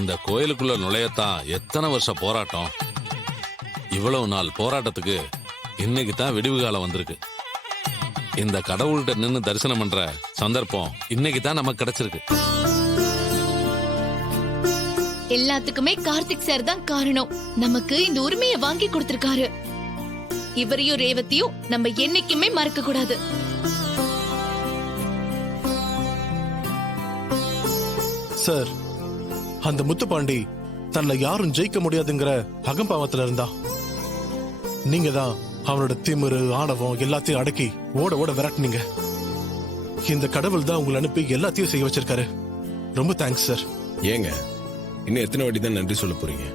இந்த கோயிலுக்குள்ள நுழையத்தான் எத்தனை வருஷ போராட்டம். இவ்வளவு நாள் போராட்டத்துக்கு இன்னைக்கு தான் விடிவு காலம் வந்திருக்கு. இந்த கடவுள்கிட்ட நின்னு தரிசனம் பண்ற சந்தர்ப்பம் இன்னைக்கு தான் நமக்கு கிடைச்சிருக்கு. எல்லாத்துக்குமே கார்த்திக் சார் தான் காரணம். நமக்கு இந்த உரிமையை வாங்கி கொடுத்திருக்காரு. இவரையும் ரேவதியும் நம்ம என்னைக்குமே மறக்க கூடாது. சார், அந்த முத்துப்பாண்டி தன்னை யாரும் ஜெயிக்க முடியாதுங்கிற அகம்பாவத்துல இருந்தா, நீங்க தான் அவனோட திமிரு ஆணவம் எல்லாத்தையும் அடக்கி ஓட ஓட விரட்டினீங்க. இந்த கடவுள் தான் உங்களை அனுப்பி எல்லாத்தையும் செய்ய வச்சிருக்காரு. ரொம்ப தேங்க்ஸ் சார். ஏங்க இன்னும் எத்தனை வாட்டி தான் நன்றி சொல்ல போறீங்க?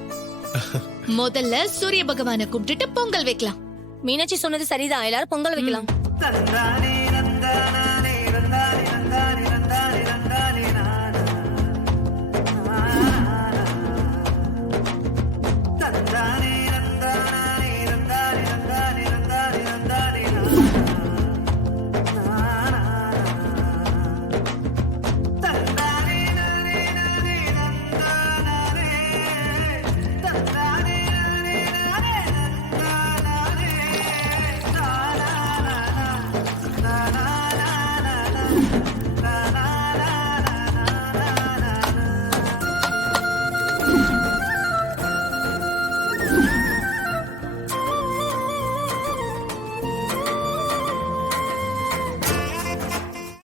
முதல்ல சூரிய பகவானை கும்பிட்டுட்டு பொங்கல் வைக்கலாம். மீனாட்சி சொன்னது சரிதான், எல்லாரும் பொங்கல் வைக்கலாம்.